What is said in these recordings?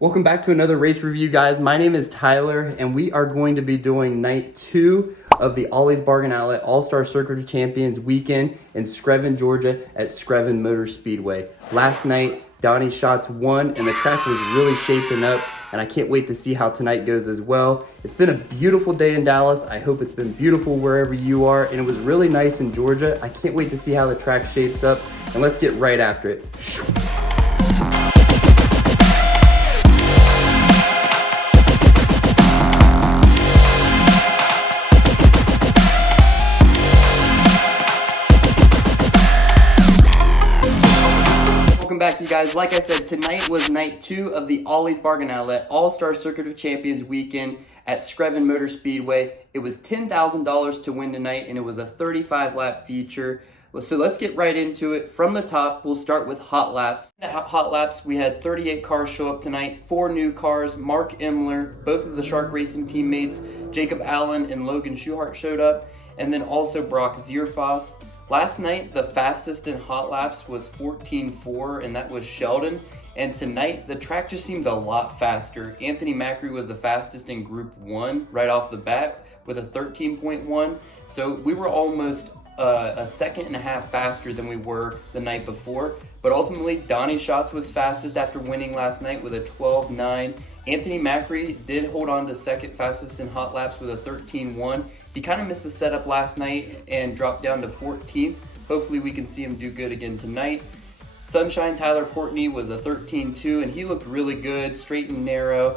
Welcome back to another race review, guys. My name is Tyler, and we are going to be doing night 2 of the Ollie's Bargain Outlet All-Star Circuit of Champions weekend in Screven, Georgia at Screven Motor Speedway. Last night, Donnie Schatz won, and the track was really shaping up, and I can't wait to see how tonight goes as well. It's been a beautiful day in Dallas. I hope it's been beautiful wherever you are, and it was really nice in Georgia. I can't wait to see how the track shapes up, and let's get right after it. Welcome back, you guys. Like I said, tonight was night 2 of the Ollie's Bargain Outlet All-Star Circuit of Champions weekend at Screven Motor Speedway. It was $10,000 to win tonight, and it was a 35-lap feature. So let's get right into it. From the top, we'll start with hot laps. Hot laps, we had 38 cars show up tonight, 4 new cars. Mark Imler, both of the Shark Racing teammates, Jacob Allen and Logan Schuhart showed up, and then also Brock Zierfoss. Last night, the fastest in hot laps was 14.4, and that was Sheldon. And tonight, the track just seemed a lot faster. Anthony Macri was the fastest in Group 1 right off the bat with a 13.1. So we were almost a second and a half faster than we were the night before. But ultimately, Donnie Schatz was fastest after winning last night with a 12.9. Anthony Macri did hold on to second fastest in hot laps with a 13.1. He kind of missed the setup last night and dropped down to 14th. Hopefully we can see him do good again tonight. Sunshine Tyler Courtney was a 13.2, and he looked really good, straight and narrow.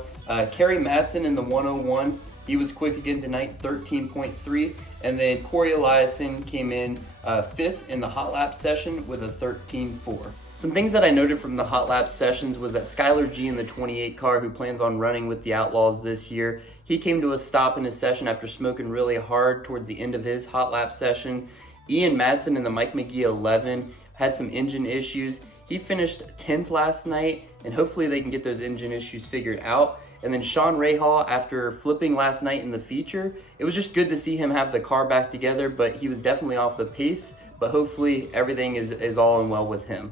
Kerry Madsen in the 101, he was quick again tonight, 13.3. And then Corey Eliason came in 5th in the hot lap session with a 13.4. Some things that I noted from the hot lap sessions was that Skylar G in the 28 car, who plans on running with the Outlaws this year, he came to a stop in his session after smoking really hard towards the end of his hot lap session. Ian Madsen in the Mike McGee 11 had some engine issues. He finished 10th last night, and hopefully they can get those engine issues figured out. And then Sean Rahal, after flipping last night in the feature, it was just good to see him have the car back together, but he was definitely off the pace. But hopefully everything is all in well with him.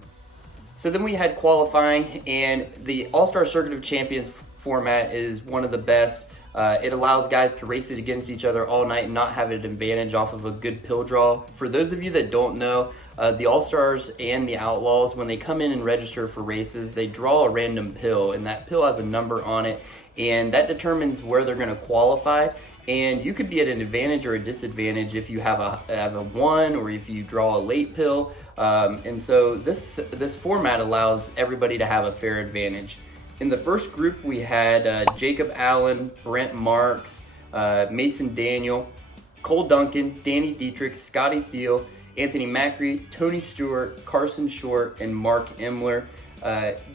So then we had qualifying, and the All-Star Circuit of Champions format is one of the best. It allows guys to race it against each other all night and not have an advantage off of a good pill draw. For those of you that don't know, the All-Stars and the Outlaws, when they come in and register for races, they draw a random pill, and that pill has a number on it, and that determines where they're going to qualify. And you could be at an advantage or a disadvantage if you have a 1 or if you draw a late pill. And so this format allows everybody to have a fair advantage. In the first group, we had Jacob Allen, Brent Marks, Mason Daniel, Cole Duncan, Danny Dietrich, Scotty Thiel, Anthony Macri, Tony Stewart, Carson Short, and Mark Imler.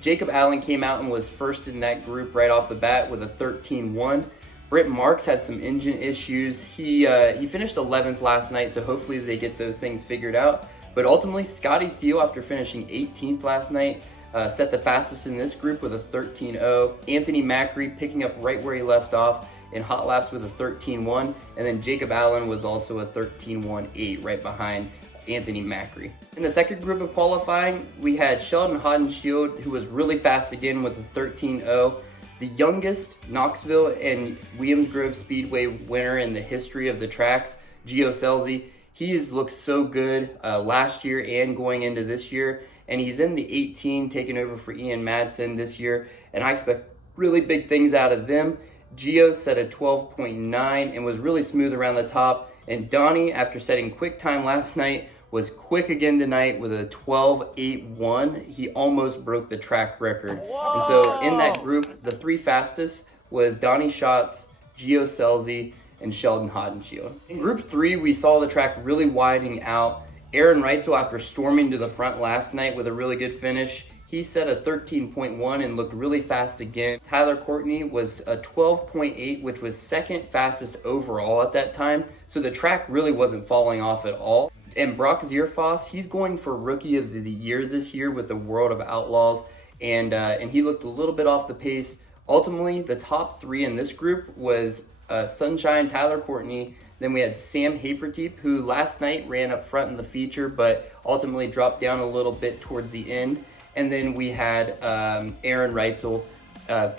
Jacob Allen came out and was first in that group right off the bat with a 13.1. Brent Marks had some engine issues. He finished 11th last night, so hopefully they get those things figured out. But ultimately, Scotty Thiel, after finishing 18th last night, set the fastest in this group with a 13.0. Anthony Macri picking up right where he left off in hot laps with a 13.1. And then Jacob Allen was also a 13.18 right behind Anthony Macri. In the second group of qualifying, we had Sheldon Hodenshield, who was really fast again with a 13.0. The youngest Knoxville and Williams Grove Speedway winner in the history of the tracks, Gio Scelzi. He has looked so good last year and going into this year, and he's in the 18, taking over for Ian Madsen this year, and I expect really big things out of them. Gio set a 12.9 and was really smooth around the top, and Donnie, after setting quick time last night, was quick again tonight with a 12.81. He almost broke the track record. Whoa. And so in that group, the 3 fastest was Donnie Schatz, Gio Scelzi, and Sheldon Hodenshield. In Group 3, we saw the track really widening out. Aaron Reitzel, after storming to the front last night with a really good finish, he set a 13.1 and looked really fast again. Tyler Courtney was a 12.8, which was second fastest overall at that time. So the track really wasn't falling off at all. And Brock Zierfoss, he's going for Rookie of the Year this year with the World of Outlaws, and he looked a little bit off the pace. Ultimately, the top 3 in this group was Sunshine Tyler Courtney. Then we had Sam Haferteep, who last night ran up front in the feature, but ultimately dropped down a little bit towards the end. And then we had Aaron Reitzel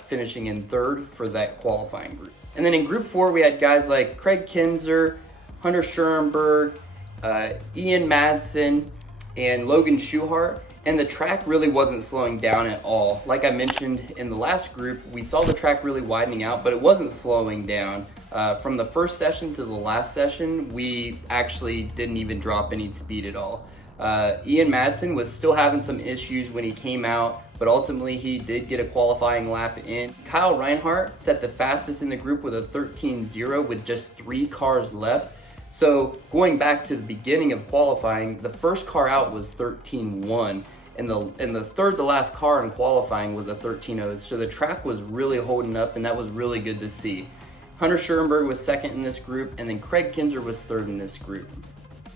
finishing in third for that qualifying group. And then in Group 4, we had guys like Craig Kinzer, Hunter Schurenberg, Ian Madsen, and Logan Schuhart. And the track really wasn't slowing down at all. Like I mentioned in the last group, we saw the track really widening out, but it wasn't slowing down. From the first session to the last session, we actually didn't even drop any speed at all. Ian Madsen was still having some issues when he came out, but ultimately he did get a qualifying lap in. Kyle Reinhardt set the fastest in the group with a 13.0 with just 3 cars left. So going back to the beginning of qualifying, the first car out was 13.1. And the third to last car in qualifying was a 13.0. So the track was really holding up, and that was really good to see. Hunter Schurenberg was second in this group, and then Craig Kinzer was third in this group.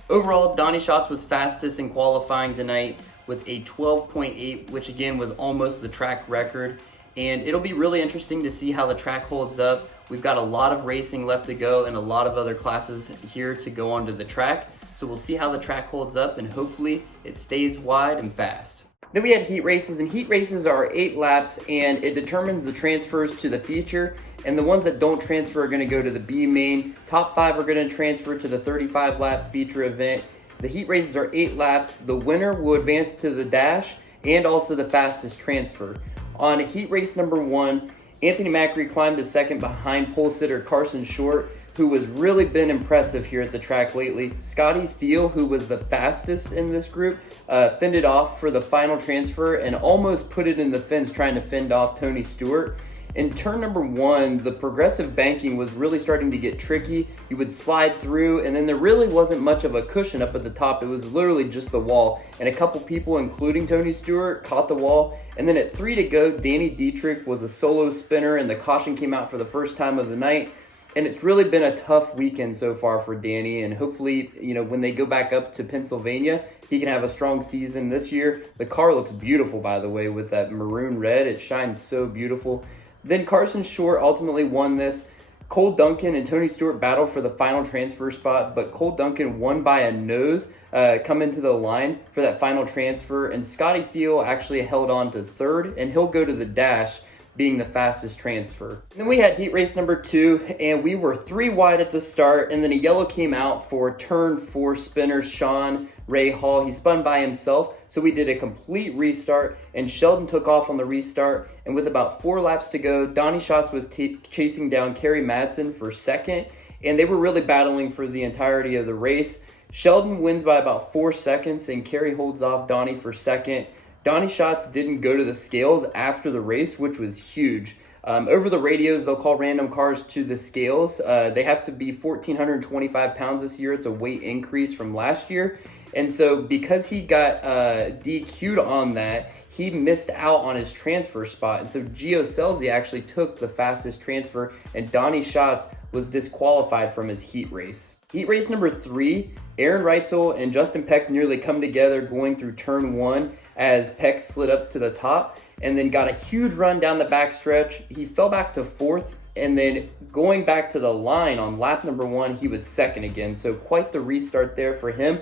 Overall, Donnie Schatz was fastest in qualifying tonight with a 12.8, which again was almost the track record. And it'll be really interesting to see how the track holds up. We've got a lot of racing left to go and a lot of other classes here to go onto the track. So we'll see how the track holds up, and hopefully it stays wide and fast. Then we had heat races, and heat races are 8 laps, and it determines the transfers to the feature. And the ones that don't transfer are going to go to the B main. Top 5 are going to transfer to the 35-lap feature event. The heat races are 8 laps. The winner will advance to the dash and also the fastest transfer. On heat race number 1, Anthony Macri climbed to second behind pole sitter Carson Short, who has really been impressive here at the track lately. Scotty Thiel, who was the fastest in this group, fended off for the final transfer and almost put it in the fence trying to fend off Tony Stewart. In turn number 1, the progressive banking was really starting to get tricky. You would slide through, and then there really wasn't much of a cushion up at the top. It was literally just the wall, and a couple people, including Tony Stewart, caught the wall. And then at 3 to go, Danny Dietrich was a solo spinner, and the caution came out for the first time of the night. And it's really been a tough weekend so far for Danny, and hopefully, when they go back up to Pennsylvania, he can have a strong season this year. The car looks beautiful, by the way, with that maroon red. It shines so beautiful. Then Carson Short ultimately won this. Cole Duncan and Tony Stewart battled for the final transfer spot, but Cole Duncan won by a nose coming to the line for that final transfer, and Scotty Thiel actually held on to third, and he'll go to the dash, being the fastest transfer. And then we had heat race number 2, and we were 3 wide at the start, and then a yellow came out for turn 4 spinner Sean Ray Hall. He spun by himself, so we did a complete restart, and Sheldon took off on the restart, and with about 4 laps to go, Donnie Schatz was chasing down Kerry Madsen for second, and they were really battling for the entirety of the race. Sheldon wins by about 4 seconds, and Kerry holds off Donnie for second. Donnie Schatz didn't go to the scales after the race, which was huge. Over the radios, they'll call random cars to the scales. They have to be 1,425 pounds this year. It's a weight increase from last year. And so because he got DQ'd on that, he missed out on his transfer spot. And so Gio Scelzi actually took the fastest transfer, and Donnie Schatz was disqualified from his heat race. Heat race number 3, Aaron Reitzel and Justin Peck nearly come together going through turn 1 as Peck slid up to the top and then got a huge run down the backstretch. He fell back to 4th, and then going back to the line on lap number 1, he was second again. So quite the restart there for him.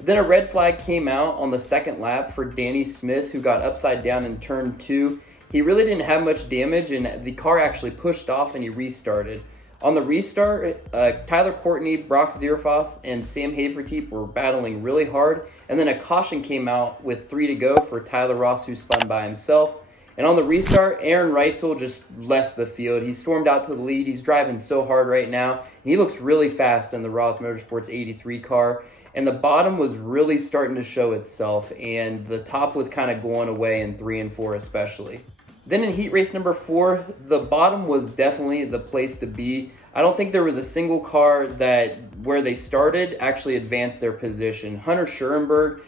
Then a red flag came out on the 2nd lap for Danny Smith, who got upside down in turn 2. He really didn't have much damage, and the car actually pushed off and he restarted. On the restart, Tyler Courtney, Brock Zierfoss, and Sam Haverteep were battling really hard, and then a caution came out with 3 to go for Tyler Ross, who spun by himself. And on the restart, Aaron Reitzel just left the field. He stormed out to the lead. He's driving so hard right now, and he looks really fast in the Roth Motorsports 83 car. And the bottom was really starting to show itself, and the top was kind of going away in 3 and 4 especially. Then in heat race number 4, the bottom was definitely the place to be. I don't think there was a single car that where they started actually advanced their position. Hunter Schurenberg,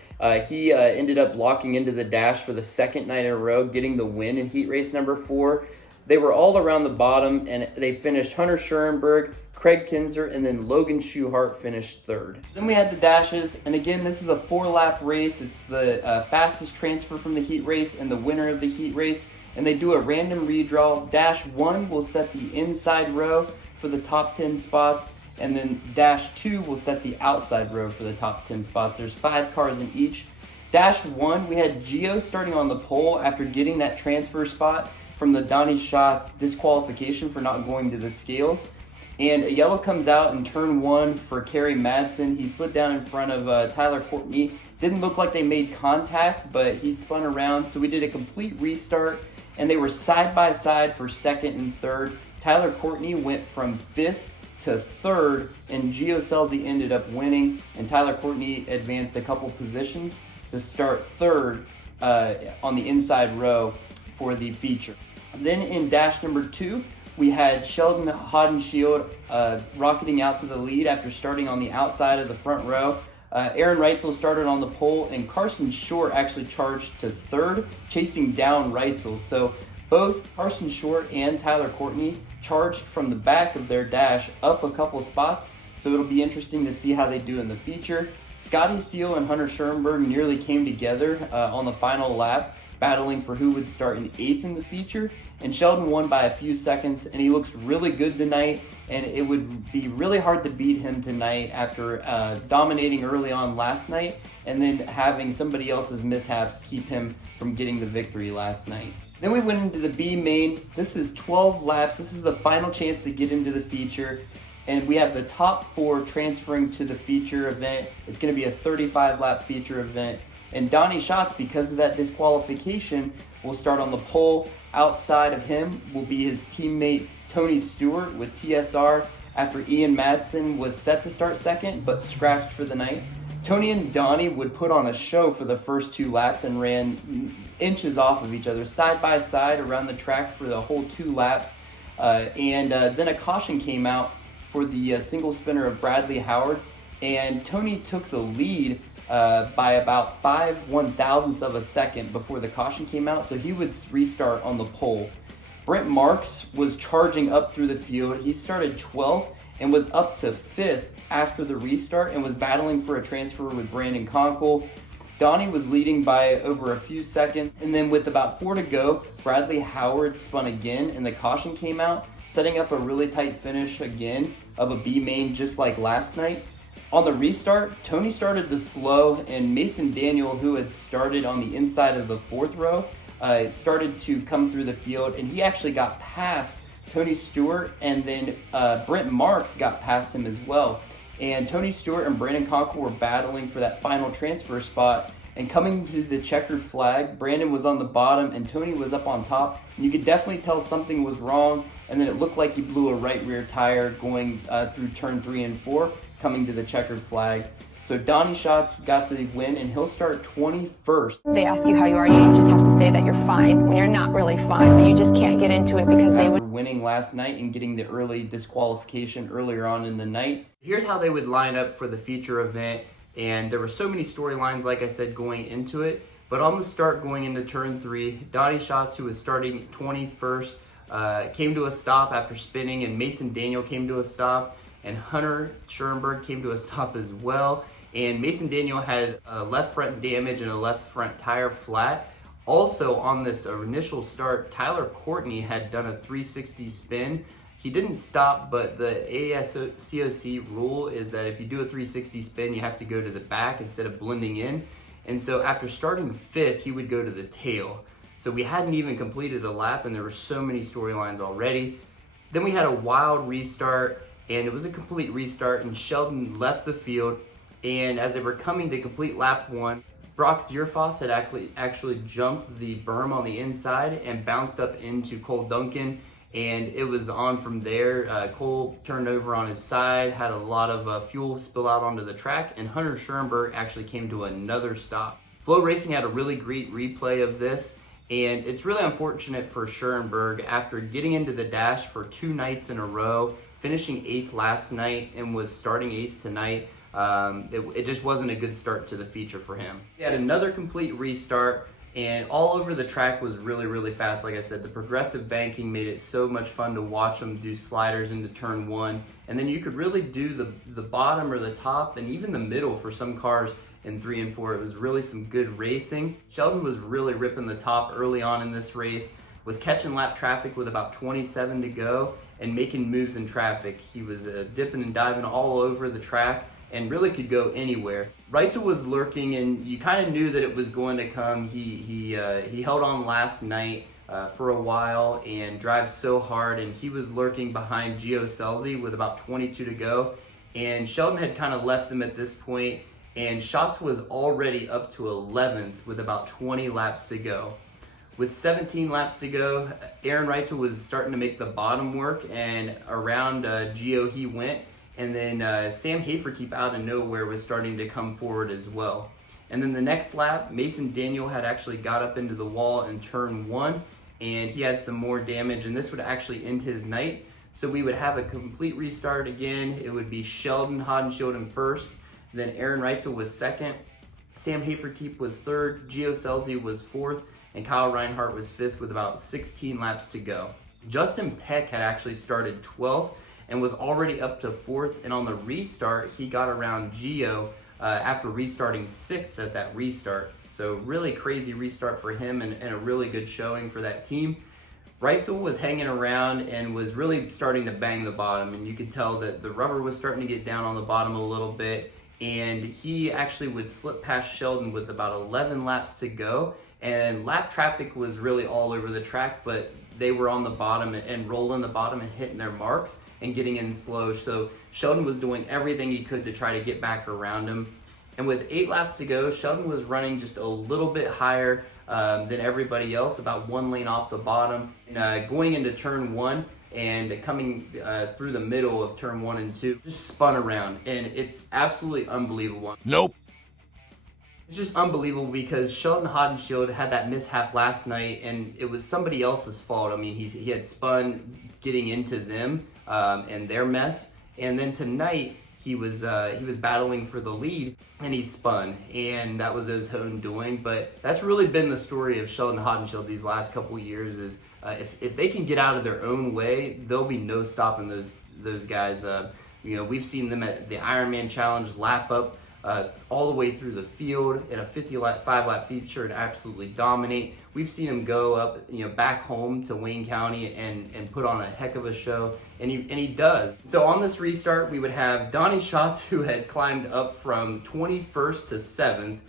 he ended up locking into the dash for the 2nd night in a row, getting the win in heat race number 4. They were all around the bottom, and they finished Hunter Schurenberg, Craig Kinzer, and then Logan Schuhart finished 3rd. Then we had the dashes, and again, this is a 4-lap race. It's the fastest transfer from the heat race and the winner of the heat race, and they do a random redraw. Dash 1 will set the inside row for the top 10 spots, and then Dash 2 will set the outside row for the top 10 spots. There's 5 cars in each. Dash 1, we had Gio starting on the pole after getting that transfer spot from the Donnie Schatz disqualification for not going to the scales. And a yellow comes out in turn 1 for Kerry Madsen. He slid down in front of Tyler Courtney. Didn't look like they made contact, but he spun around. So we did a complete restart, and they were side by side for second and third. Tyler Courtney went from 5th to 3rd, and Gio Scelzi ended up winning, and Tyler Courtney advanced a couple positions to start 3rd on the inside row for the feature. Then in dash number 2, we had Sheldon Hodenshield rocketing out to the lead after starting on the outside of the front row. Aaron Reitzel started on the pole, and Carson Short actually charged to 3rd, chasing down Reitzel. So both Carson Short and Tyler Courtney charged from the back of their dash up a couple spots, so it'll be interesting to see how they do in the feature. Scotty Thiel and Hunter Schoenberg nearly came together on the final lap, battling for who would start in 8th in the feature, and Sheldon won by a few seconds, and he looks really good tonight, and it would be really hard to beat him tonight after dominating early on last night, and then having somebody else's mishaps keep him from getting the victory last night. Then we went into the B main. This is 12 laps. This is the final chance to get into the feature, and we have the top 4 transferring to the feature event. It's going to be a 35-lap feature event. And Donnie Schatz, because of that disqualification, will start on the pole. Outside of him will be his teammate Tony Stewart with TSR after Ian Madsen was set to start second but scratched for the night. Tony and Donnie would put on a show for the first 2 laps and ran inches off of each other side by side around the track for the whole 2 laps. Then a caution came out for the single spinner of Bradley Howard, and Tony took the lead by about 5/1000ths of a second before the caution came out, so he would restart on the pole. Brent Marks was charging up through the field. He started 12th and was up to 5th after the restart and was battling for a transfer with Brandon Conkle. Donnie was leading by over a few seconds, and then with about 4 to go, Bradley Howard spun again and the caution came out, setting up a really tight finish again of a B main just like last night. On the restart, Tony started to slow, and Mason Daniel, who had started on the inside of the 4th row, started to come through the field, and he actually got past Tony Stewart, and then Brent Marks got past him as well. And Tony Stewart and Brandon Conkle were battling for that final transfer spot, and coming to the checkered flag, Brandon was on the bottom and Tony was up on top. And you could definitely tell something was wrong, and then it looked like he blew a right rear tire going through turn 3 and 4, coming to the checkered flag. So Donnie Schatz got the win, and he'll start 21st. They ask you how you are, you just have to say that you're fine when you're not really fine, but you just can't get into it because they would. Winning last night and getting the early disqualification earlier on in the night. Here's how they would line up for the feature event, and there were so many storylines, like I said, going into it. But on the start, going into turn 3, Donnie Schatz, who was starting 21st, came to a stop after spinning, and Mason Daniel came to a stop, and Hunter Schoenberg came to a stop as well. And Mason Daniel had a left front damage and a left front tire flat. Also on this initial start, Tyler Courtney had done a 360 spin. He didn't stop, but the ASCOC rule is that if you do a 360 spin, you have to go to the back instead of blending in. And so after starting 5th, he would go to the tail. So we hadn't even completed a lap, and there were so many storylines already. Then we had a wild restart, and it was a complete restart, and Sheldon left the field. And as they were coming to complete lap 1, Brock Zierfoss had actually jumped the berm on the inside and bounced up into Cole Duncan, and it was on from there. Cole turned over on his side, had a lot of fuel spill out onto the track, and Hunter Schoenberg actually came to another stop. Flow Racing had a really great replay of this, and it's really unfortunate for Schoenberg after getting into the dash for 2 nights in a row, finishing 8th last night and was starting 8th tonight. It just wasn't a good start to the feature for him. He had another complete restart, and all over the track was really, really fast. Like I said, the progressive banking made it so much fun to watch him do sliders into turn 1, and then you could really do the bottom or the top and even the middle for some cars in 3 and 4. It was really some good racing. Sheldon was really ripping the top early on in this race, was catching lap traffic with about 27 to go and making moves in traffic. He was dipping and diving all over the track and really could go anywhere. Reitzel was lurking, and you kind of knew that it was going to come. He held on last night for a while and drives so hard, and he was lurking behind Gio Scelzi with about 22 to go, and Sheldon had kind of left them at this point, and Schatz was already up to 11th with about 20 laps to go. With 17 laps to go, Aaron Reitzel was starting to make the bottom work, and around Gio he went, and then Sam Hafertepe out of nowhere was starting to come forward as well. And then the next lap, Mason Daniel had actually got up into the wall in turn 1, and he had some more damage, and this would actually end his night. So we would have a complete restart again. It would be Sheldon Hodenshield in first, then Aaron Reitzel was second, Sam Hafertepe was third, Gio Scelzi was fourth, and Kyle Reinhardt was fifth with about 16 laps to go. Justin Peck had actually started 12th and was already up to fourth, and on the restart, he got around Gio after restarting sixth at that restart. So really crazy restart for him, and a really good showing for that team. Reitzel was hanging around and was really starting to bang the bottom, and you could tell that the rubber was starting to get down on the bottom a little bit, and he actually would slip past Sheldon with about 11 laps to go, and lap traffic was really all over the track, but they were on the bottom and rolling the bottom and hitting their marks and getting in slow. So Sheldon was doing everything he could to try to get back around him. And with 8 laps to go, Sheldon was running just a little bit higher than everybody else, about 1 lane off the bottom. Going into turn 1 and coming through the middle of turn 1 and 2, just spun around, and it's absolutely unbelievable. Nope. It's just unbelievable because Sheldon Hodenshield had that mishap last night, and it was somebody else's fault. I mean, he had spun getting into them and their mess, and then tonight he was battling for the lead, and he spun, and that was his own doing. But that's really been the story of Sheldon Hodenshield these last couple years. Is if they can get out of their own way, there'll be no stopping those guys. We've seen them at the Ironman Challenge lap up all the way through the field in a 5-lap feature and absolutely dominate. We've seen him go up, back home to Wayne County and put on a heck of a show, and he does. So on this restart, we would have Donnie Schatz, who had climbed up from 21st to 7th,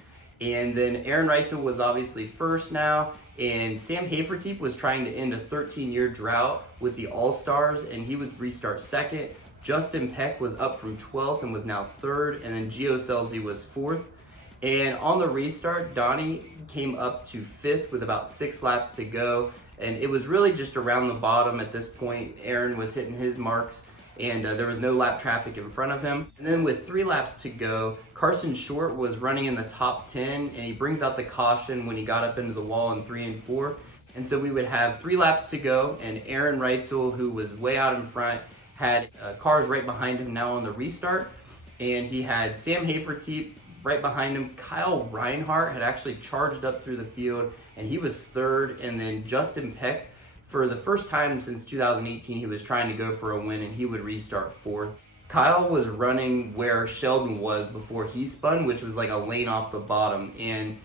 and then Aaron Reitzel was obviously first now, and Sam Hafertepe was trying to end a 13-year drought with the All-Stars, and he would restart second. Justin Peck was up from 12th and was now third, and then Gio Scelzi was fourth. And on the restart, Donnie came up to fifth with about 6 laps to go, and it was really just around the bottom at this point. Aaron was hitting his marks, and there was no lap traffic in front of him. And then with 3 laps to go, Carson Short was running in the top 10, and he brings out the caution when he got up into the wall in 3 and 4. And so we would have 3 laps to go, and Aaron Reitzel, who was way out in front, had cars right behind him now on the restart, and he had Sam Hafertepe right behind him. Kyle Reinhardt had actually charged up through the field, and he was third, and then Justin Peck, for the first time since 2018, he was trying to go for a win, and he would restart fourth. Kyle was running where Sheldon was before he spun, which was like a lane off the bottom, and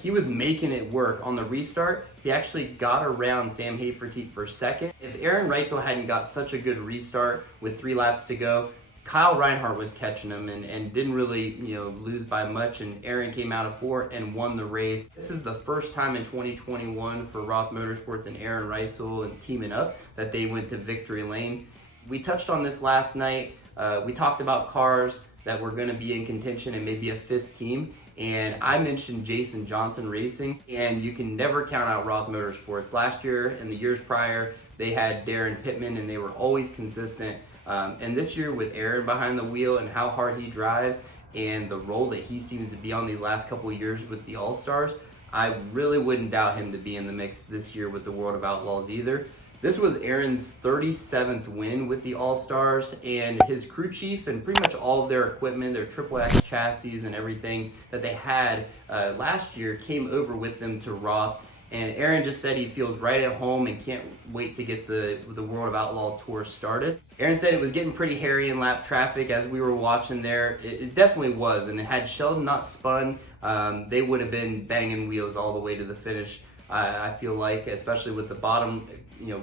he was making it work. On the restart, he actually got around Sam Hafertepe for second. If Aaron Reitzel hadn't got such a good restart with 3 laps to go, Kyle Reinhardt was catching him and didn't really lose by much, and Aaron came out of 4 and won the race. This is the first time in 2021 for Roth Motorsports and Aaron Reitzel and teaming up that they went to victory lane. We touched on this last night. We talked about cars that were going to be in contention and maybe a 5th team. And I mentioned Jason Johnson Racing, and you can never count out Roth Motorsports. Last year and the years prior, they had Darren Pittman, and they were always consistent. And this year with Aaron behind the wheel and how hard he drives and the role that he seems to be on these last couple of years with the All-Stars, I really wouldn't doubt him to be in the mix this year with the World of Outlaws either. This was Aaron's 37th win with the All-Stars, and his crew chief and pretty much all of their equipment, their Triple X chassis and everything that they had last year came over with them to Roth. And Aaron just said he feels right at home and can't wait to get the World of Outlaw Tour started. Aaron said it was getting pretty hairy in lap traffic as we were watching there. It definitely was, and had Sheldon not spun, they would have been banging wheels all the way to the finish. I feel like, especially with the bottom,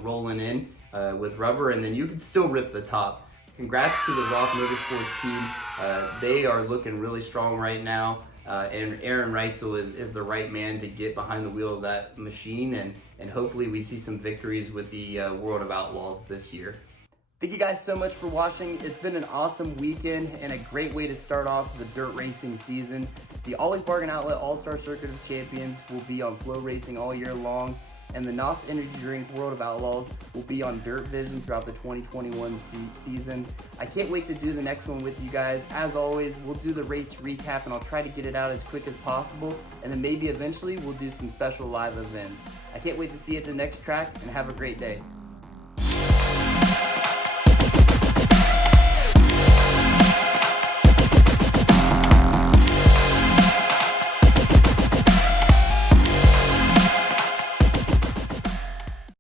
rolling in with rubber, and then you could still rip the top. Congrats to the Roth Motorsports team. They are looking really strong right now. And Aaron Reitzel is the right man to get behind the wheel of that machine, and hopefully we see some victories with the World of Outlaws this year. Thank you guys so much for watching. It's been an awesome weekend and a great way to start off the dirt racing season. The Ollie's Bargain Outlet All-Star Circuit of Champions will be on Flow Racing all year long, and the NOS Energy Drink World of Outlaws will be on Dirt Vision throughout the 2021 season. I can't wait to do the next one with you guys. As always, we'll do the race recap, and I'll try to get it out as quick as possible, and then maybe eventually we'll do some special live events. I can't wait to see you at the next track, and have a great day.